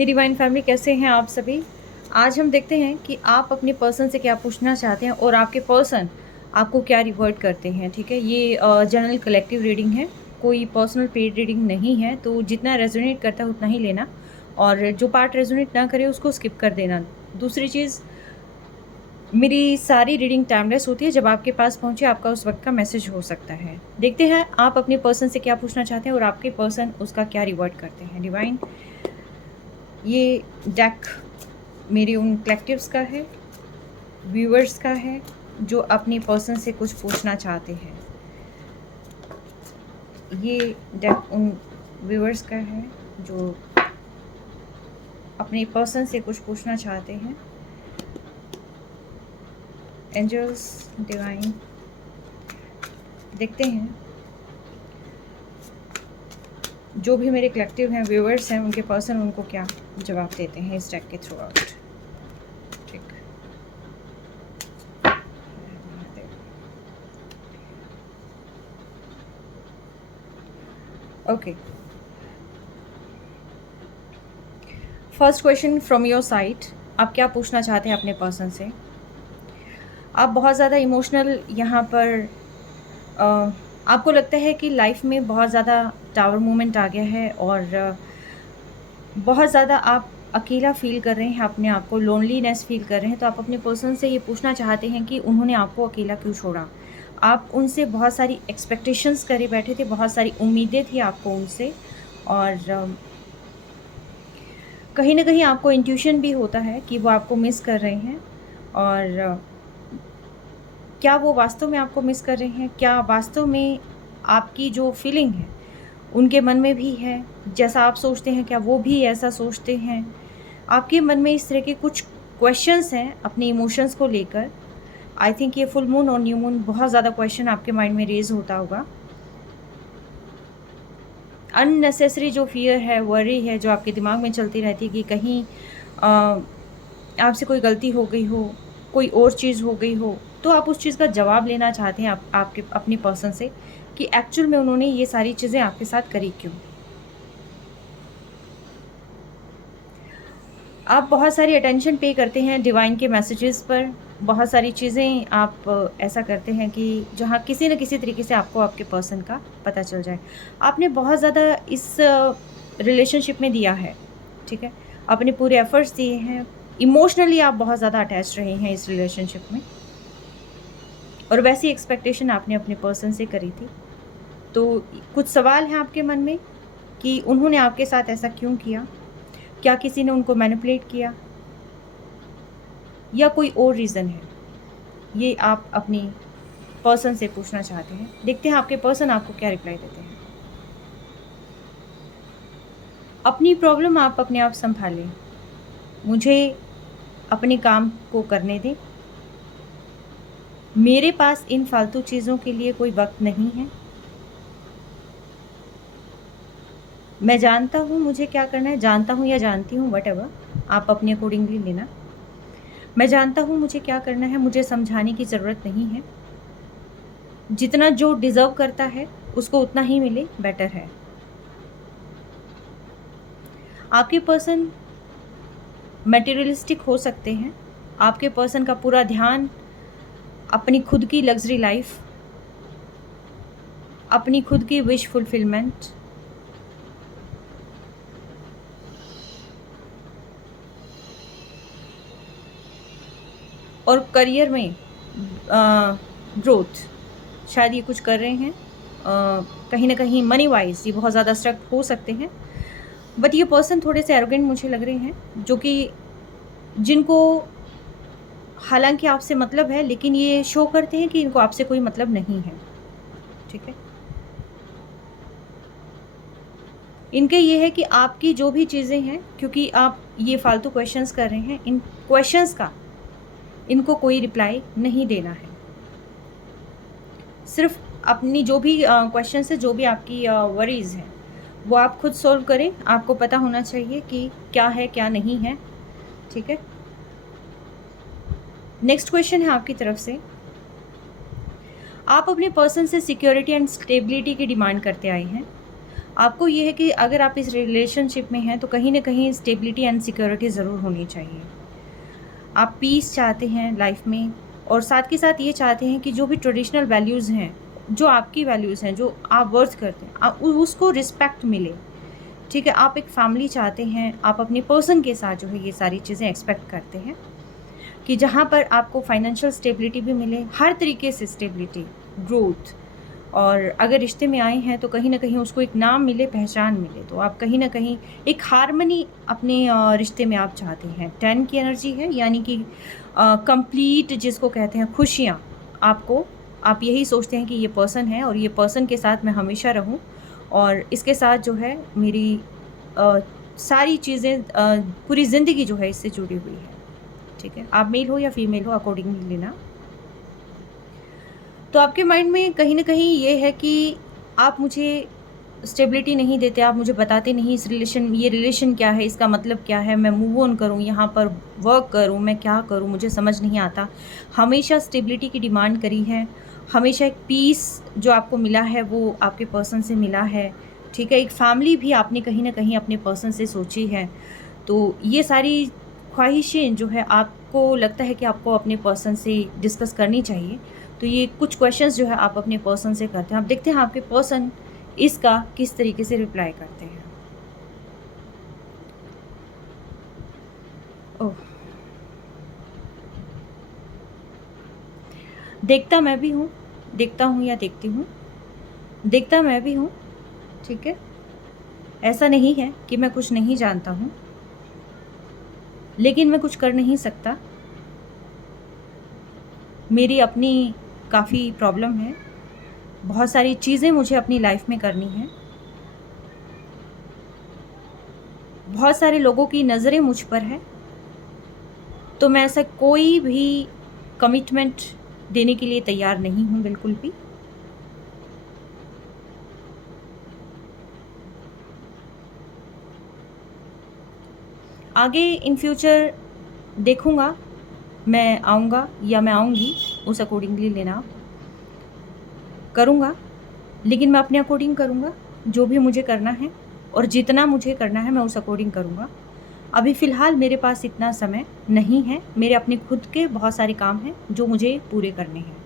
हे divine family, कैसे हैं आप सभी। आज हम देखते हैं कि आप अपने पर्सन से क्या पूछना चाहते हैं और आपके पर्सन आपको क्या रिवर्ट करते हैं। ठीक है, ये जनरल कलेक्टिव रीडिंग है, कोई पर्सनल पेड रीडिंग नहीं है। तो जितना रेजोनेट करता है उतना ही लेना, और जो पार्ट रेजोनेट ना करे उसको स्किप कर देना। दूसरी चीज़, मेरी सारी रीडिंग टाइमलेस होती है। जब आपके पास पहुंचे आपका उस वक्त का मैसेज हो सकता है। देखते हैं आप अपने पर्सन से क्या पूछना चाहते हैं और आपके पर्सन उसका क्या रिवर्ट करते हैं। डिवाइन, ये डेक मेरे उन कलेक्टिव्स का है, व्यूअर्स का है जो अपने पर्सन से कुछ पूछना चाहते हैं। ये डेक उन व्यूअर्स का है जो अपने पर्सन से कुछ पूछना चाहते हैं। एंजल्स, डिवाइन, देखते हैं जो भी मेरे कलेक्टिव हैं, व्यूअर्स हैं, उनके पर्सन उनको क्या जवाब देते हैं इस डेक के थ्रू आउट। ठीक, okay. First question from your side, आप क्या पूछना चाहते हैं अपने पर्सन से। आप बहुत ज़्यादा इमोशनल यहाँ पर आपको लगता है कि लाइफ में बहुत ज़्यादा टावर मोमेंट आ गया है और बहुत ज़्यादा आप अकेला फील कर रहे हैं, अपने आप को लोनलीनेस फील कर रहे हैं। तो आप अपने पर्सन से ये पूछना चाहते हैं कि उन्होंने आपको अकेला क्यों छोड़ा। आप उनसे बहुत सारी एक्सपेक्टेशंस करे बैठे थे, बहुत सारी उम्मीदें थी आपको उनसे, और कहीं ना कहीं आपको इंट्यूशन भी होता है कि वो आपको मिस कर रहे हैं। और क्या वो वास्तव में आपको मिस कर रहे हैं, क्या वास्तव में आपकी जो फीलिंग है उनके मन में भी है, जैसा आप सोचते हैं क्या वो भी ऐसा सोचते हैं। आपके मन में इस तरह के कुछ क्वेश्चंस हैं अपने इमोशंस को लेकर। आई थिंक ये फुल मून और न्यू मून बहुत ज़्यादा क्वेश्चन आपके माइंड में रेज होता होगा। अननेसेसरी जो फियर है, वरी है, जो आपके दिमाग में चलती रहती है कि कहीं आपसे कोई गलती हो गई हो, कोई और चीज़ हो गई हो, तो आप उस चीज़ का जवाब लेना चाहते हैं आपके अपने पर्सन से कि एक्चुअल में उन्होंने ये सारी चीज़ें आपके साथ करी क्यों। आप बहुत सारी अटेंशन पे करते हैं डिवाइन के मैसेजेस पर। बहुत सारी चीज़ें आप ऐसा करते हैं कि जहाँ किसी न किसी तरीके से आपको आपके पर्सन का पता चल जाए। आपने बहुत ज़्यादा इस रिलेशनशिप में दिया है, ठीक है, अपने पूरे एफर्ट्स दिए हैं। इमोशनली आप बहुत ज़्यादा अटैच रहे हैं इस रिलेशनशिप में, और वैसी एक्सपेक्टेशन आपने अपने पर्सन से करी थी। तो कुछ सवाल हैं आपके मन में कि उन्होंने आपके साथ ऐसा क्यों किया। क्या किसी ने उनको मैनिपुलेट किया या कोई और रीज़न है, ये आप अपनी पर्सन से पूछना चाहते हैं। देखते हैं आपके पर्सन आपको क्या रिप्लाई देते हैं। अपनी प्रॉब्लम आप अपने आप संभालें, मुझे अपने काम को करने दें। मेरे पास इन फालतू चीज़ों के लिए कोई वक्त नहीं है। मैं जानता हूँ मुझे क्या करना है, जानता हूँ या जानती हूँ, व्हाटएवर, आप अपने अकॉर्डिंगली लेना। मैं जानता हूँ मुझे क्या करना है, मुझे समझाने की ज़रूरत नहीं है। जितना जो डिज़र्व करता है उसको उतना ही मिले, बेटर है। आपके पर्सन मटेरियलिस्टिक हो सकते हैं। आपके पर्सन का पूरा ध्यान अपनी खुद की लग्जरी लाइफ, अपनी खुद की विश फुलफिलमेंट, और करियर में ग्रोथ, शायद ये कुछ कर रहे हैं। कहीं ना कहीं मनी वाइज ये बहुत ज़्यादा स्ट्रक हो सकते हैं। बट ये पर्सन थोड़े से एरोगेंट मुझे लग रहे हैं, जो कि जिनको हालांकि आपसे मतलब है, लेकिन ये शो करते हैं कि इनको आपसे कोई मतलब नहीं है। ठीक है, इनके ये है कि आपकी जो भी चीज़ें हैं, क्योंकि आप ये फालतू क्वेश्चंस कर रहे हैं, इन क्वेश्चंस का इनको कोई रिप्लाई नहीं देना है। सिर्फ अपनी जो भी क्वेश्चंस है, जो भी आपकी वरीज़ हैं, वो आप खुद सॉल्व करें। आपको पता होना चाहिए कि क्या है क्या नहीं है। ठीक है, नेक्स्ट क्वेश्चन है आपकी तरफ से। आप अपने पर्सन से सिक्योरिटी एंड स्टेबिलिटी की डिमांड करते आए हैं। आपको ये है कि अगर आप इस रिलेशनशिप में हैं तो कहीं न कहीं स्टेबिलिटी एंड सिक्योरिटी ज़रूर होनी चाहिए। आप पीस चाहते हैं लाइफ में, और साथ के साथ ये चाहते हैं कि जो भी ट्रेडिशनल वैल्यूज़ हैं, जो आपकी वैल्यूज़ हैं, जो आप वर्थ करते हैं, उसको रिस्पेक्ट मिले। ठीक है? आप एक फैमिली चाहते हैं, आप अपने पर्सन के साथ जो है ये सारी चीज़ें एक्सपेक्ट करते हैं कि जहाँ पर आपको फाइनेंशियल स्टेबिलिटी भी मिले, हर तरीके से स्टेबिलिटी, ग्रोथ, और अगर रिश्ते में आए हैं तो कहीं न कहीं उसको एक नाम मिले, पहचान मिले। तो आप कहीं न कहीं एक हार्मनी अपने रिश्ते में आप चाहते हैं। 10 की एनर्जी है, यानी कि कंप्लीट जिसको कहते हैं खुशियाँ, आप यही सोचते हैं कि ये पर्सन है और ये पर्सन के साथ मैं हमेशा रहूँ, और इसके साथ जो है मेरी अ, सारी चीज़ें, पूरी ज़िंदगी जो है इससे जुड़ी हुई है। ठीक है? आप मेल हो या फीमेल हो, अकॉर्डिंगली लेना। तो आपके माइंड में कहीं न कहीं ये है कि आप मुझे स्टेबिलिटी नहीं देते, आप मुझे बताते नहीं ये रिलेशन क्या है, इसका मतलब क्या है, मैं मूव ऑन करूँ, यहाँ पर वर्क करूँ, मैं क्या करूँ, मुझे समझ नहीं आता। हमेशा स्टेबिलिटी की डिमांड करी है, हमेशा एक पीस जो आपको मिला है वो आपके पर्सन से मिला है, ठीक है? एक फैमिली भी आपने कहीं न कहीं अपने पर्सन से सोची है। तो ये सारी ख्वाहिशें जो है आपको लगता है कि आपको अपने पर्सन से डिस्कस करनी चाहिए। तो ये कुछ क्वेश्चंस जो है आप अपने पर्सन से करते हैं। आप देखते हैं आपके पर्सन इसका किस तरीके से रिप्लाई करते हैं। ओह! देखता मैं भी हूँ, देखता हूँ या देखती हूँ, देखता मैं भी हूँ, ठीक है? ऐसा नहीं है कि मैं कुछ नहीं जानता हूँ, लेकिन मैं कुछ कर नहीं सकता। मेरी अपनी काफ़ी प्रॉब्लम है, बहुत सारी चीज़ें मुझे अपनी लाइफ़ में करनी हैं। बहुत सारे लोगों की नज़रें मुझ पर हैं, तो मैं ऐसा कोई भी कमिटमेंट देने के लिए तैयार नहीं हूँ बिल्कुल भी। आगे इन फ्यूचर देखूँगा, मैं आऊँगा या मैं आऊँगी, उस अकॉर्डिंगली लेना आप। करूँगा, लेकिन मैं अपने अकॉर्डिंग करूँगा, जो भी मुझे करना है और जितना मुझे करना है मैं उस अकॉर्डिंग करूँगा। अभी फ़िलहाल मेरे पास इतना समय नहीं है, मेरे अपने खुद के बहुत सारे काम हैं जो मुझे पूरे करने हैं।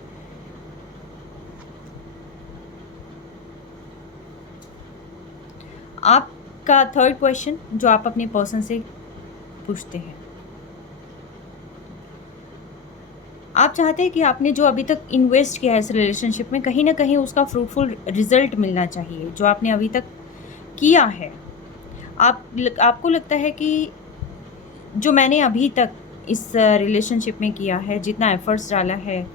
आपका थर्ड क्वेश्चन जो आप अपने पर्सन से पूछते हैं। आप चाहते हैं कि आपने जो अभी तक इन्वेस्ट किया है इस रिलेशनशिप में, कहीं न कहीं उसका फ्रूटफुल रिज़ल्ट मिलना चाहिए, जो आपने अभी तक किया है। आपको लगता है कि जो मैंने अभी तक इस रिलेशनशिप में किया है, जितना एफ़र्ट्स डाला है,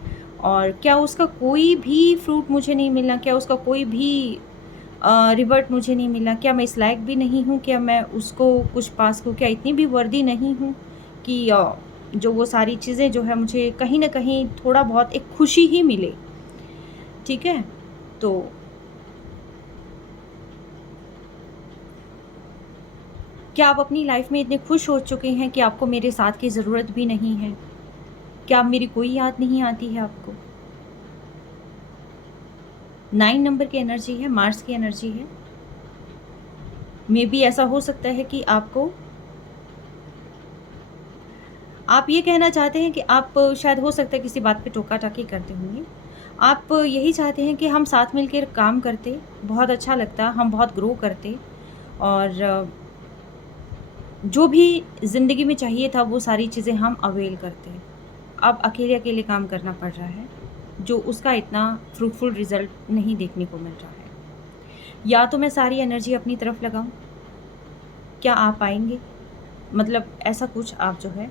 और क्या उसका कोई भी फ्रूट मुझे नहीं मिला? क्या उसका कोई भी रिवर्ट मुझे नहीं मिला? क्या मैं इस लायक भी नहीं हूँ? क्या मैं उसको कुछ पास को क्या इतनी भी वर्दी नहीं हूँ कि जो वो सारी चीज़ें जो है मुझे कहीं न कहीं थोड़ा बहुत एक खुशी ही मिले, ठीक है? तो क्या आप अपनी लाइफ़ में इतने खुश हो चुके हैं कि आपको मेरे साथ की ज़रूरत भी नहीं है? क्या अब मेरी कोई याद नहीं आती है आपको? 9 नंबर की एनर्जी है, मार्स की एनर्जी है। मेबी ऐसा हो सकता है कि आप ये कहना चाहते हैं कि आप शायद हो सकता है किसी बात पे टोका-टाकी करते होंगे। आप यही चाहते हैं कि हम साथ मिलकर काम करते, बहुत अच्छा लगता, हम बहुत ग्रो करते, और जो भी ज़िंदगी में चाहिए था वो सारी चीज़ें हम अवेल करते। अब अकेले-अकेले काम करना पड़ रहा है, जो उसका इतना फ्रूटफुल रिज़ल्ट नहीं देखने को मिल रहा है। या तो मैं सारी एनर्जी अपनी तरफ लगाऊँ, क्या आप आएँगे? मतलब ऐसा कुछ आप जो है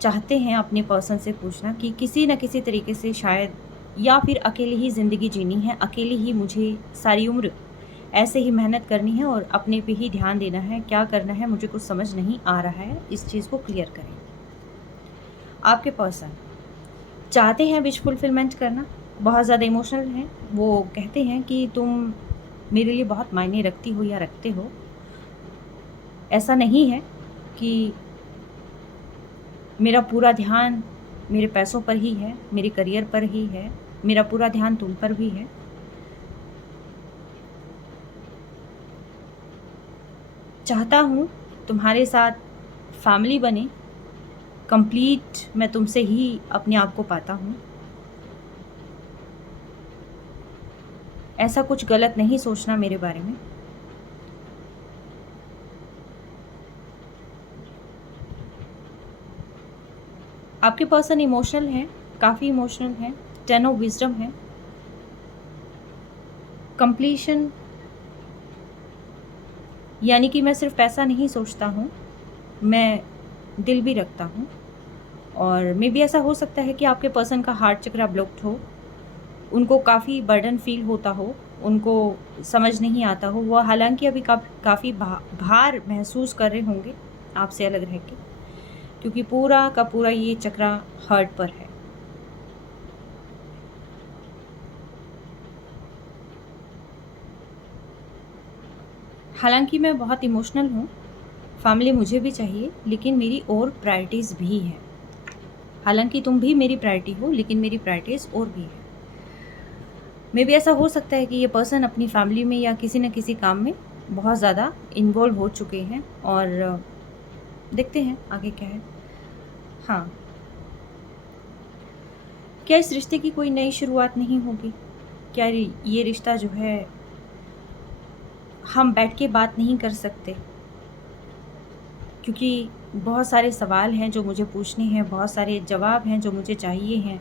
चाहते हैं अपने पर्सन से पूछना कि किसी न किसी तरीके से शायद, या फिर अकेले ही ज़िंदगी जीनी है, अकेले ही मुझे सारी उम्र ऐसे ही मेहनत करनी है और अपने पे ही ध्यान देना है, क्या करना है मुझे कुछ समझ नहीं आ रहा है, इस चीज़ को क्लियर करें। आपके पर्सन चाहते हैं विश फुलफिलमेंट करना, बहुत ज़्यादा इमोशनल हैं, वो कहते हैं कि तुम मेरे लिए बहुत मायने रखती हो या रखते हो। ऐसा नहीं है कि मेरा पूरा ध्यान मेरे पैसों पर ही है, मेरे करियर पर ही है, मेरा पूरा ध्यान तुम पर भी है। चाहता हूँ तुम्हारे साथ फैमिली बने, कंप्लीट मैं तुमसे ही अपने आप को पाता हूँ। ऐसा कुछ गलत नहीं सोचना मेरे बारे में। आपके पर्सन इमोशनल हैं, काफ़ी इमोशनल हैं, 10 ऑफ विजडम है, कंप्लीशन यानी कि मैं सिर्फ पैसा नहीं सोचता हूँ, मैं दिल भी रखता हूँ। और मे बी ऐसा हो सकता है कि आपके पर्सन का हार्ट चक्र ब्लॉक्ड हो, उनको काफ़ी बर्डन फील होता हो, उनको समझ नहीं आता हो, वो हालांकि अभी काफ़ी भार महसूस कर रहे होंगे आपसे अलग रह के, क्योंकि पूरा का पूरा ये चक्रा हार्ट पर है। हालांकि मैं बहुत इमोशनल हूँ, फैमिली मुझे भी चाहिए, लेकिन मेरी और प्रायोरिटीज़ भी हैं। हालांकि तुम भी मेरी प्रायोरिटी हो, लेकिन मेरी प्रायोरिटीज़ और भी है। मे भी ऐसा हो सकता है कि ये पर्सन अपनी फैमिली में या किसी न किसी काम में बहुत ज़्यादा इन्वॉल्व हो चुके हैं, और देखते हैं आगे क्या है। हाँ, क्या इस रिश्ते की कोई नई शुरुआत नहीं होगी? क्या ये रिश्ता जो है हम बैठ के बात नहीं कर सकते? क्योंकि बहुत सारे सवाल हैं जो मुझे पूछने हैं, बहुत सारे जवाब हैं जो मुझे चाहिए हैं।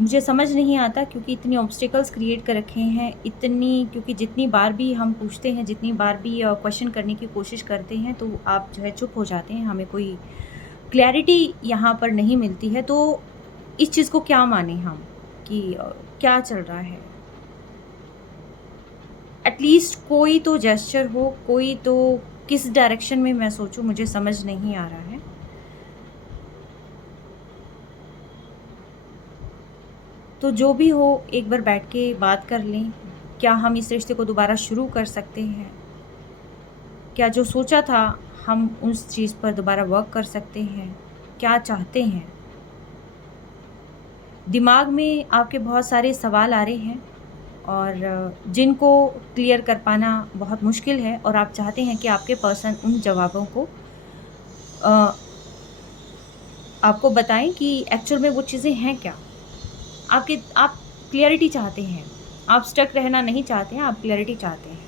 मुझे समझ नहीं आता, क्योंकि इतनी ऑब्स्टिकल्स क्रिएट कर रखे हैं, इतनी, क्योंकि जितनी बार भी हम पूछते हैं, जितनी बार भी क्वेश्चन करने की कोशिश करते हैं, तो आप जो है चुप हो जाते हैं, हमें कोई क्लैरिटी यहाँ पर नहीं मिलती है। तो इस चीज़ को क्या माने हम कि क्या चल रहा है? एटलीस्ट कोई तो जेस्चर हो, कोई तो, किस डायरेक्शन में मैं सोचूं, मुझे समझ नहीं आ रहा है। तो जो भी हो, एक बार बैठ के बात कर लें। क्या हम इस रिश्ते को दोबारा शुरू कर सकते हैं? क्या जो सोचा था हम उस चीज़ पर दोबारा वर्क कर सकते हैं? क्या चाहते हैं? दिमाग में आपके बहुत सारे सवाल आ रहे हैं, और जिनको क्लियर कर पाना बहुत मुश्किल है, और आप चाहते हैं कि आपके पर्सन उन जवाबों को आपको बताएं कि एक्चुअल में वो चीज़ें हैं क्या। आप क्लियरिटी चाहते हैं, आप स्टक रहना नहीं चाहते हैं, आप क्लियरिटी चाहते हैं,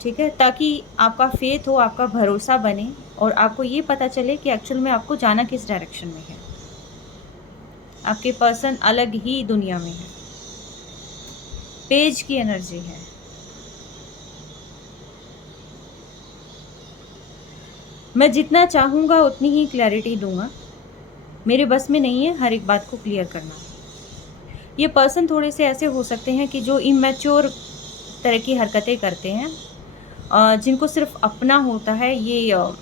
ठीक है? ताकि आपका फेथ हो, आपका भरोसा बने, और आपको ये पता चले कि एक्चुअल में आपको जाना किस डायरेक्शन में है। आपके पर्सन अलग ही दुनिया में है, पेज की एनर्जी है। मैं जितना चाहूँगा उतनी ही क्लैरिटी दूंगा, मेरे बस में नहीं है हर एक बात को क्लियर करना। ये पर्सन थोड़े से ऐसे हो सकते हैं कि जो इमेच्योर तरह की हरकतें करते हैं, जिनको सिर्फ अपना होता है। ये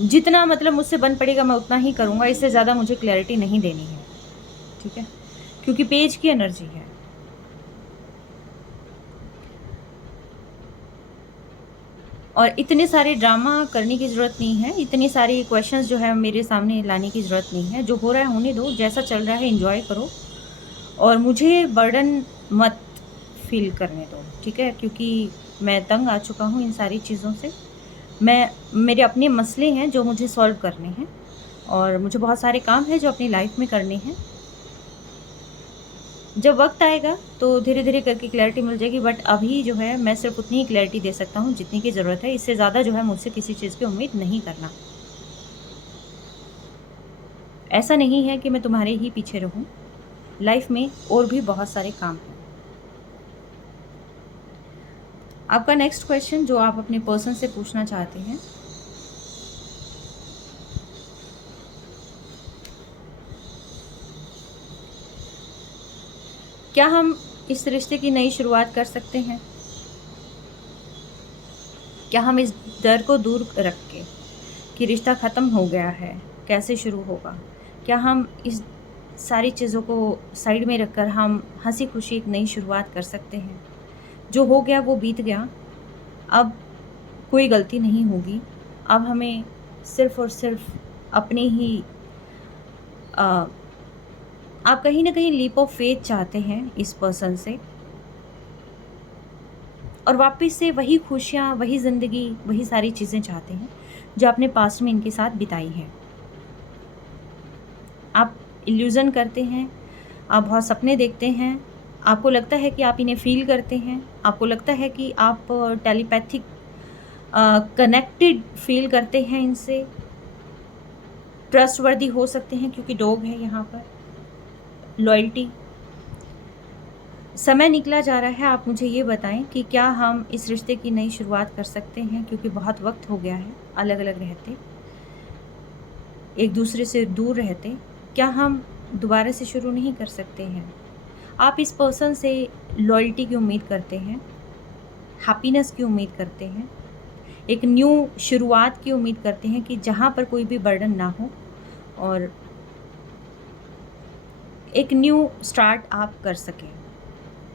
जितना मतलब मुझसे बन पड़ेगा मैं उतना ही करूँगा, इससे ज़्यादा मुझे क्लैरिटी नहीं देनी है, ठीक है? क्योंकि पेज की एनर्जी है। और इतने सारे ड्रामा करने की ज़रूरत नहीं है, इतने सारे क्वेश्चंस जो है मेरे सामने लाने की ज़रूरत नहीं है। जो हो रहा है होने दो, जैसा चल रहा है एंजॉय करो, और मुझे बर्डन मत फील करने दो, ठीक है? क्योंकि मैं तंग आ चुका हूँ इन सारी चीज़ों से। मेरे अपने मसले हैं जो मुझे सॉल्व करने हैं, और मुझे बहुत सारे काम हैं जो अपनी लाइफ में करने हैं। जब वक्त आएगा तो धीरे धीरे करके क्लैरिटी मिल जाएगी, बट अभी जो है मैं सिर्फ उतनी ही क्लैरिटी दे सकता हूँ जितनी की ज़रूरत है। इससे ज़्यादा जो है मुझसे किसी चीज़ की उम्मीद नहीं करना। ऐसा नहीं है कि मैं तुम्हारे ही पीछे रहूँ, लाइफ में और भी बहुत सारे काम हैं। आपका नेक्स्ट क्वेश्चन जो आप अपने पर्सन से पूछना चाहते हैं, क्या हम इस रिश्ते की नई शुरुआत कर सकते हैं? क्या हम इस डर को दूर रख के कि रिश्ता ख़त्म हो गया है, कैसे शुरू होगा, क्या हम इस सारी चीज़ों को साइड में रखकर हम हंसी खुशी एक नई शुरुआत कर सकते हैं? जो हो गया वो बीत गया, अब कोई गलती नहीं होगी। अब हमें सिर्फ़ और सिर्फ अपने ही आप कहीं न कहीं लीप ऑफ फेथ चाहते हैं इस पर्सन से, और वापस से वही खुशियाँ, वही ज़िंदगी, वही सारी चीज़ें चाहते हैं जो आपने पास्ट में इनके साथ बिताई हैं। आप इल्यूज़न करते हैं, आप बहुत सपने देखते हैं, आपको लगता है कि आप इन्हें फ़ील करते हैं, आपको लगता है कि आप टेलीपैथिक कनेक्टेड फ़ील करते हैं इनसे, ट्रस्टवर्दी हो सकते हैं क्योंकि डॉग है यहाँ पर, लॉयल्टी। समय निकला जा रहा है, आप मुझे ये बताएं कि क्या हम इस रिश्ते की नई शुरुआत कर सकते हैं, क्योंकि बहुत वक्त हो गया है अलग अलग रहते, एक दूसरे से दूर रहते। क्या हम दोबारा से शुरू नहीं कर सकते हैं? आप इस पर्सन से लॉयल्टी की उम्मीद करते हैं, हैप्पीनेस की उम्मीद करते हैं, एक न्यू शुरुआत की उम्मीद करते हैं कि जहाँ पर कोई भी बर्डन ना हो और एक न्यू स्टार्ट आप कर सकें,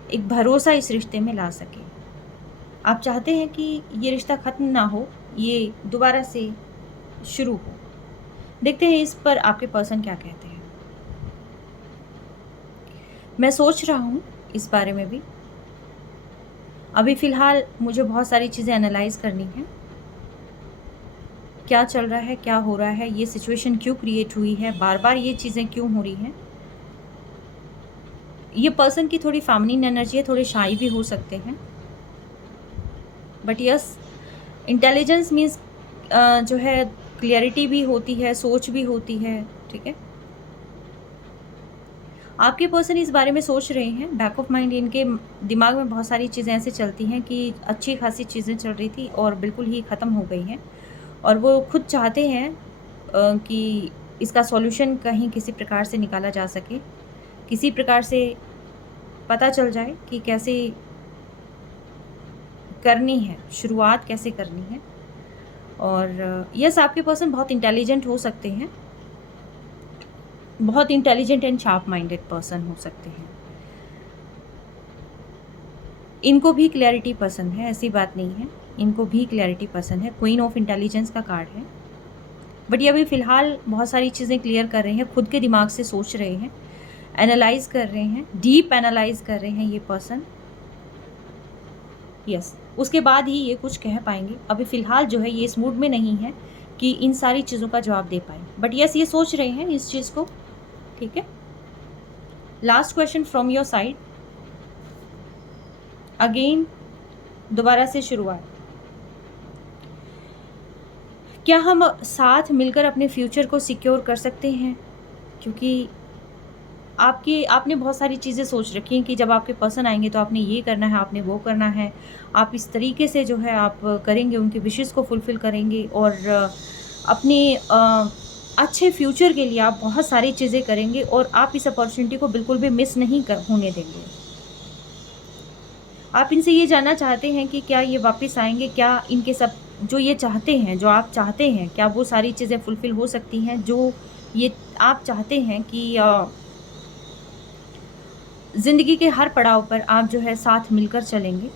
एक भरोसा इस रिश्ते में ला सकें। आप चाहते हैं कि ये रिश्ता ख़त्म ना हो, ये दोबारा से शुरू हो। देखते हैं इस पर आपके पर्सन क्या कहते हैं। मैं सोच रहा हूँ इस बारे में भी। अभी फ़िलहाल मुझे बहुत सारी चीज़ें एनालाइज़ करनी हैं। क्या चल रहा है, क्या हो रहा है, ये सिचुएशन क्यों क्रिएट हुई है, बार-बार ये चीज़ें क्यों हो रही हैं। ये पर्सन की थोड़ी फेमिनिन एनर्जी है, थोड़े शाई भी हो सकते हैं। बट यस, इंटेलिजेंस मीन्स जो है क्लियरिटी भी होती है, सोच भी होती है, ठीक है। आपके पर्सन इस बारे में सोच रहे हैं, बैक ऑफ माइंड इनके दिमाग में बहुत सारी चीज़ें ऐसे चलती हैं कि अच्छी खासी चीज़ें चल रही थी और बिल्कुल ही ख़त्म हो गई हैं, और वो खुद चाहते हैं कि इसका सॉल्यूशन कहीं किसी प्रकार से निकाला जा सके, किसी प्रकार से पता चल जाए कि कैसे करनी है, शुरुआत कैसे करनी है। और यस, आपके पर्सन बहुत इंटेलिजेंट हो सकते हैं, बहुत intelligent and sharp minded person हो सकते हैं। इनको भी क्लैरिटी पसंद है, ऐसी बात नहीं है, इनको भी क्लैरिटी पसंद है। क्वीन ऑफ इंटेलिजेंस का कार्ड है। बट ये अभी फ़िलहाल बहुत सारी चीज़ें क्लियर कर रहे हैं, खुद के दिमाग से सोच रहे हैं, एनालाइज़ कर रहे हैं, डीप एनालाइज़ कर रहे हैं ये पर्सन। यस, उसके बाद ही ये कुछ कह पाएंगे। अभी फ़िलहाल जो है ये इस मूड में नहीं है कि इन सारी चीज़ों का जवाब दे पाएँ। बट यस, ये सोच रहे हैं इस चीज़ को, ठीक है। Last question from your side. Again दोबारा से शुरुआत। क्या हम साथ मिलकर अपने फ्यूचर को सिक्योर कर सकते हैं? क्योंकि आपने बहुत सारी चीज़ें सोच रखी हैं कि जब आपके पर्सन आएंगे तो आपने ये करना है, आपने वो करना है, आप इस तरीके से जो है आप करेंगे, उनके विशेस को फुलफ़िल करेंगे और अपने अच्छे फ्यूचर के लिए आप बहुत सारी चीज़ें करेंगे और आप इस अपॉर्चुनिटी को बिल्कुल भी मिस नहीं होने देंगे। आप इनसे ये जानना चाहते हैं कि क्या ये वापस आएँगे? क्या इनके सब जो ये चाहते हैं, जो आप चाहते हैं, क्या वो सारी चीज़ें फुलफ़िल हो सकती हैं जो ये आप चाहते हैं कि ज़िंदगी के हर पड़ाव पर आप जो है साथ मिलकर चलेंगे?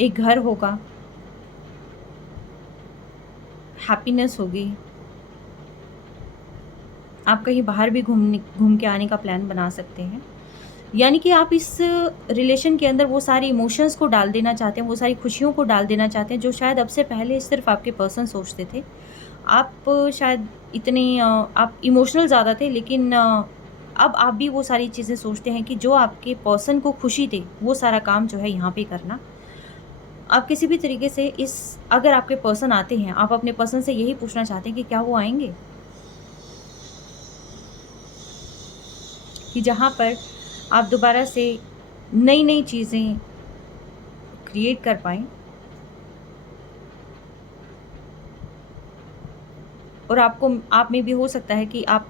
एक घर होगा, हैप्पीनेस होगी, आप कहीं बाहर भी घूम के आने का प्लान बना सकते हैं। यानी कि आप इस रिलेशन के अंदर वो सारी इमोशंस को डाल देना चाहते हैं, वो सारी खुशियों को डाल देना चाहते हैं जो शायद अब से पहले सिर्फ आपके पर्सन सोचते थे। आप शायद इतने आप इमोशनल ज़्यादा थे, लेकिन अब आप भी वो सारी चीज़ें सोचते हैं कि जो आपके पर्सन को खुशी दे, वो सारा काम जो है यहाँ पे करना। आप किसी भी तरीके से अगर आपके पर्सन आते हैं, आप अपने पर्सन से यही पूछना चाहते हैं कि क्या वो आएँगे? कि जहाँ पर आप दोबारा से नई-नई चीज़ें क्रिएट कर पाएँ और आप में भी हो सकता है कि आप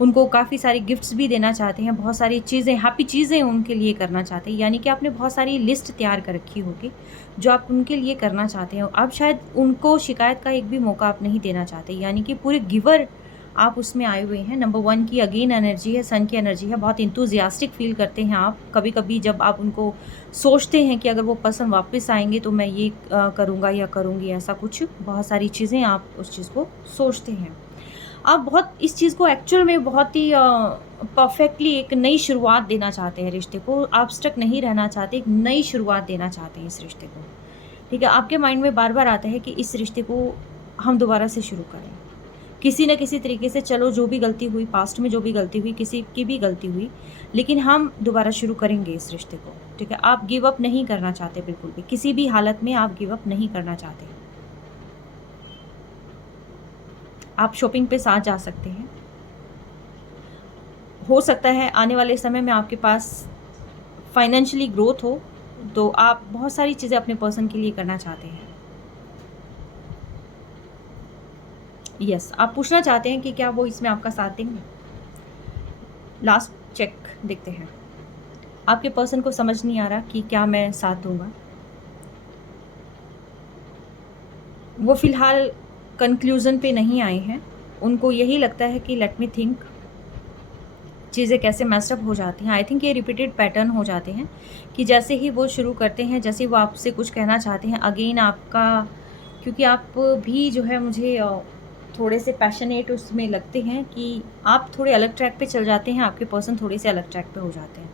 उनको काफ़ी सारी गिफ्ट्स भी देना चाहते हैं, बहुत सारी चीज़ें, हैप्पी चीज़ें उनके लिए करना चाहते हैं। यानी कि आपने बहुत सारी लिस्ट तैयार कर रखी होगी, जो आप उनके लिए करना चाहते हैं। अब शायद उनको शिकायत का एक भी मौका आप नहीं देना चाहते, यानी कि पूरे गिवर आप उसमें आए हुए हैं। नंबर 1 की अगेन एनर्जी है, सन की एनर्जी है, बहुत एंथुसियास्टिक फ़ील करते हैं आप। कभी-कभी जब आप उनको सोचते हैं कि अगर वो पर्सन वापस आएँगे तो मैं ये करूँगा या करूँगी, ऐसा कुछ बहुत सारी चीज़ें आप उस चीज़ को सोचते हैं। आप बहुत इस चीज़ को एक्चुअल में बहुत ही परफेक्टली एक नई शुरुआत देना चाहते हैं रिश्ते को, आप स्टक नहीं रहना चाहते, एक नई शुरुआत देना चाहते हैं इस रिश्ते को, ठीक है? आपके माइंड में बार-बार आता है कि इस रिश्ते को हम दोबारा से शुरू करें। किसी न किसी तरीके से चलो जो भी गलती हुई, पास्ट में जो भी गलती हुई, किसी की भी गलती हुई, लेकिन हम दोबारा शुरू करेंगे इस रिश्ते को, ठीक है? आप गिव अप नहीं करना चाहते बिल्कुल भी, किसी भी हालत में आप गिव अप नहीं करना चाहते। आप शॉपिंग पे साथ जा सकते हैं। हो सकता है आने वाले समय में आपके पास फाइनेंशियली ग्रोथ हो, तो आप बहुत सारी चीज़ें अपने पर्सन के लिए करना चाहते हैं। यस, आप पूछना चाहते हैं कि क्या वो इसमें आपका साथ देंगे? लास्ट चेक देखते हैं। आपके पर्सन को समझ नहीं आ रहा कि क्या मैं साथ दूँगा। वो फ़िलहाल कंक्लूज़न पे नहीं आए हैं। उनको यही लगता है कि लेट मी थिंक, चीज़ें कैसे मेस्ड अप हो जाती हैं। आई थिंक ये रिपीटेड पैटर्न हो जाते हैं कि जैसे ही वो शुरू करते हैं, जैसे ही वो आपसे कुछ कहना चाहते हैं, अगेन आपका, क्योंकि आप भी जो है मुझे थोड़े से पैशनेट उसमें लगते हैं कि आप थोड़े अलग ट्रैक पे चल जाते हैं, आपके पर्सन थोड़े से अलग ट्रैक पे हो जाते हैं,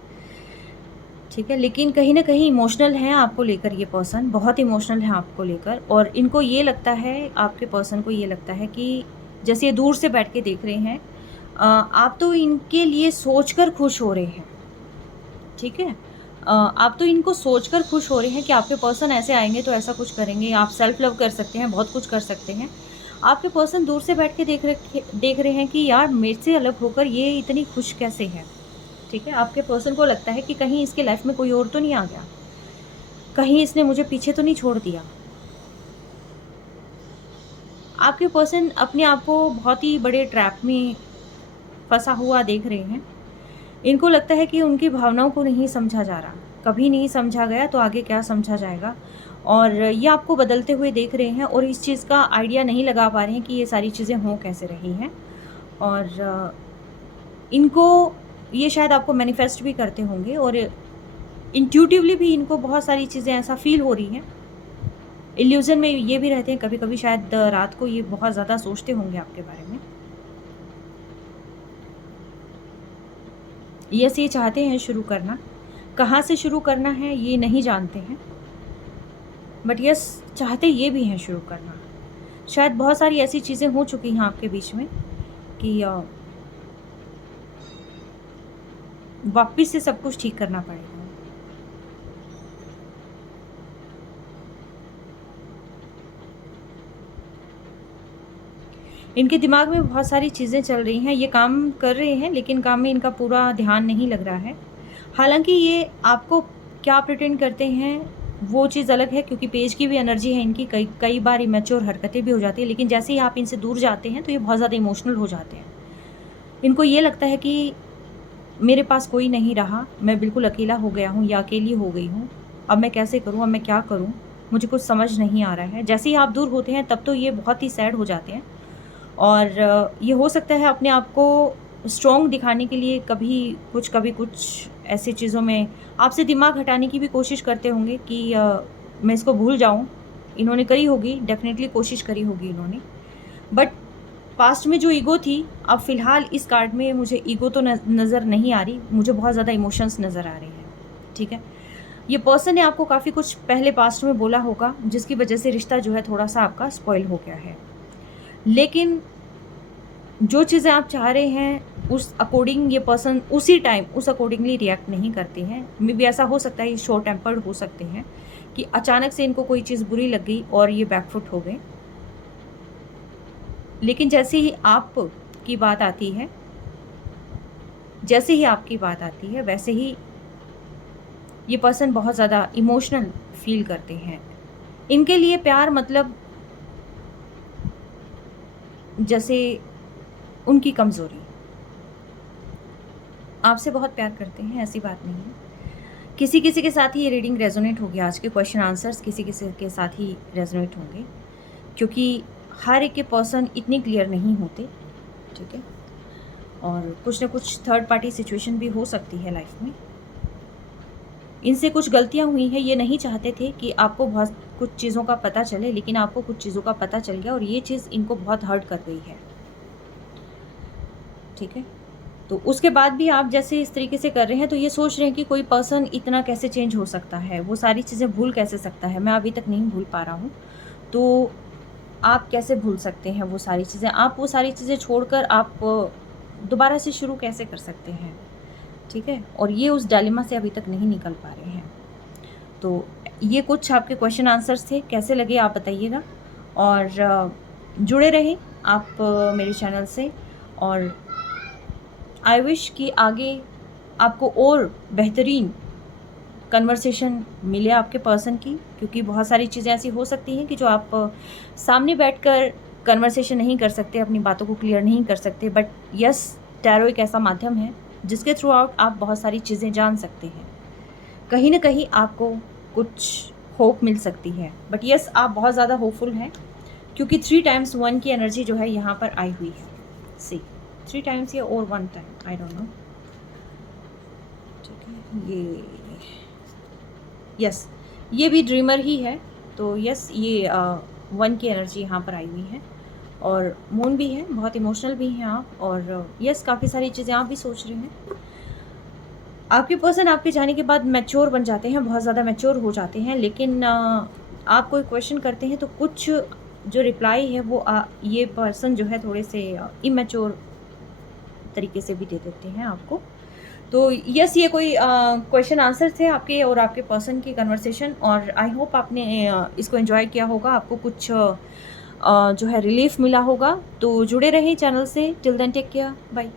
ठीक है? लेकिन कहीं न कहीं इमोशनल हैं आपको लेकर, ये पर्सन बहुत इमोशनल है आपको लेकर, और इनको ये लगता है, आपके पर्सन को ये लगता है कि जैसे ये दूर से बैठ के देख रहे हैं, आप तो इनके लिए सोचकर खुश हो रहे हैं, ठीक है? आप तो इनको सोचकर खुश हो रहे हैं कि आपके पर्सन ऐसे आएँगे तो ऐसा कुछ करेंगे, आप सेल्फ लव कर सकते हैं, बहुत कुछ कर सकते हैं। आपके पर्सन दूर से बैठ के देख रहे हैं कि यार मेरे से अलग होकर ये इतनी खुश कैसे है, ठीक है? आपके पर्सन को लगता है कि कहीं इसके लाइफ़ में कोई और तो नहीं आ गया, कहीं इसने मुझे पीछे तो नहीं छोड़ दिया। आपके पर्सन अपने आप को बहुत ही बड़े ट्रैप में फँसा हुआ देख रहे हैं। इनको लगता है कि उनकी भावनाओं को नहीं समझा जा रहा, कभी नहीं समझा गया तो आगे क्या समझा जाएगा, और ये आपको बदलते हुए देख रहे हैं और इस चीज़ का आइडिया नहीं लगा पा रहे हैं कि ये सारी चीज़ें हो कैसे रही हैं। और इनको ये शायद आपको मैनिफेस्ट भी करते होंगे, और इंट्यूटिवली भी इनको बहुत सारी चीज़ें ऐसा फ़ील हो रही हैं। इल्यूज़न में ये भी रहते हैं कभी-कभी, शायद रात को ये बहुत ज़्यादा सोचते होंगे आपके बारे में। यस, ये चाहते हैं शुरू करना, कहाँ से शुरू करना है ये नहीं जानते हैं, बट यस चाहते ये भी हैं शुरू करना। शायद बहुत सारी ऐसी चीज़ें हो चुकी हैं आपके बीच में कि वापस से सब कुछ ठीक करना पड़ेगा। इनके दिमाग में बहुत सारी चीज़ें चल रही हैं, ये काम कर रहे हैं लेकिन काम में इनका पूरा ध्यान नहीं लग रहा है। हालाँकि ये आपको क्या प्रिटेंड करते हैं वो चीज़ अलग है, क्योंकि पेज की भी एनर्जी है इनकी, कई कई बार इमैच्योर हरकतें भी हो जाती हैं, लेकिन जैसे ही आप इनसे दूर जाते हैं तो ये बहुत ज़्यादा इमोशनल हो जाते हैं। इनको ये लगता है कि मेरे पास कोई नहीं रहा, मैं बिल्कुल अकेला हो गया हूँ या अकेली हो गई हूँ, अब मैं कैसे करूँ, अब मैं क्या करूँ? मुझे कुछ समझ नहीं आ रहा है। जैसे ही आप दूर होते हैं तब तो ये बहुत ही सैड हो जाते हैं, और ये हो सकता है अपने आप को स्ट्रॉन्ग दिखाने के लिए कभी कुछ ऐसी चीज़ों में आपसे दिमाग हटाने की भी कोशिश करते होंगे कि मैं इसको भूल जाऊँ। इन्होंने करी होगी, डेफ़िनेटली कोशिश करी होगी इन्होंने। बट पास्ट में जो ईगो थी, अब फ़िलहाल इस कार्ड में मुझे ईगो तो नज़र नहीं आ रही, मुझे बहुत ज़्यादा इमोशंस नज़र आ रहे हैं, ठीक है? ये पर्सन ने आपको काफ़ी कुछ पहले पास्ट में बोला होगा, जिसकी वजह से रिश्ता जो है थोड़ा-सा आपका स्पॉइल हो गया है। लेकिन जो चीज़ें आप चाह रहे हैं उस अकॉर्डिंग ये पर्सन उसी टाइम उस अकॉर्डिंगली रिएक्ट नहीं करते हैं। मे बी ऐसा हो सकता है ये शॉर्ट टेम्पर्ड हो सकते हैं कि अचानक से इनको कोई चीज़ बुरी लग गई और ये बैकफुट हो गए। लेकिन जैसे ही आपकी बात आती है वैसे ही ये पर्सन बहुत ज़्यादा इमोशनल फ़ील करते हैं। इनके लिए प्यार मतलब जैसे उनकी कमज़ोरी। आपसे बहुत प्यार करते हैं, ऐसी बात नहीं है। किसी-किसी के साथ ही ये रीडिंग रेज़ोनेट होगी, आज के क्वेश्चन आंसर्स किसी-किसी के साथ ही रेज़ोनेट होंगे, क्योंकि हर एक के पर्सन इतने क्लियर नहीं होते, ठीक है? और कुछ ना कुछ थर्ड पार्टी सिचुएशन भी हो सकती है लाइफ़ में। इनसे कुछ गलतियाँ हुई हैं, ये नहीं चाहते थे कि आपको बहुत कुछ चीज़ों का पता चले, लेकिन आपको कुछ चीज़ों का पता चल गया और ये चीज़ इनको बहुत हर्ट कर गई है, ठीक है? तो उसके बाद भी आप जैसे इस तरीके से कर रहे हैं तो ये सोच रहे हैं कि कोई पर्सन इतना कैसे चेंज हो सकता है, वो सारी चीज़ें भूल कैसे सकता है, मैं अभी तक नहीं भूल पा रहा हूँ। तो आप कैसे भूल सकते हैं वो सारी चीज़ें? आप वो सारी चीज़ें छोड़कर आप दोबारा से शुरू कैसे कर सकते हैं? ठीक है? और ये उस डायलेमा से अभी तक नहीं निकल पा रहे हैं। तो ये कुछ आपके क्वेश्चन आंसर्स थे, कैसे लगे आप बताइएगा और जुड़े रहें आप मेरे चैनल से। और आई विश कि आगे आपको और बेहतरीन कन्वर्सेशन मिले आपके पर्सन की, क्योंकि बहुत सारी चीज़ें ऐसी हो सकती हैं कि जो आप सामने बैठकर कन्वर्सेशन नहीं कर सकते, अपनी बातों को क्लियर नहीं कर सकते। बट यस, टैरो एक ऐसा माध्यम है जिसके थ्रू आउट आप बहुत सारी चीज़ें जान सकते हैं। कहीं ना कहीं आपको कुछ होप मिल सकती है। बट यस, आप बहुत ज़्यादा होपफुल हैं, क्योंकि 3 टाइम्स 1 की एनर्जी जो है यहाँ पर आई हुई है। सी 3 टाइम्स या और 1 टाइम, आई डोंट नो। ठीक है, ये यस, ये भी ड्रीमर ही है। तो यस, ये 1 की एनर्जी यहाँ पर आई हुई है और मून भी है, बहुत इमोशनल भी हैं आप। और यस, काफ़ी सारी चीज़ें आप भी सोच रहे हैं। आपके पर्सन आपके जाने के बाद मैच्योर बन जाते हैं, बहुत ज़्यादा मैच्योर हो जाते हैं। लेकिन आप कोई क्वेश्चन करते हैं तो कुछ जो रिप्लाई है वो ये पर्सन जो है थोड़े से इमेच्योर तरीके से भी दे देते हैं आपको। तो यस, ये कोई क्वेश्चन आंसर थे आपके और आपके पर्सन की कन्वर्सेशन। और आई होप आपने इसको एंजॉय किया होगा, आपको कुछ जो है रिलीफ मिला होगा। तो जुड़े रहें चैनल से। Till then take care, bye.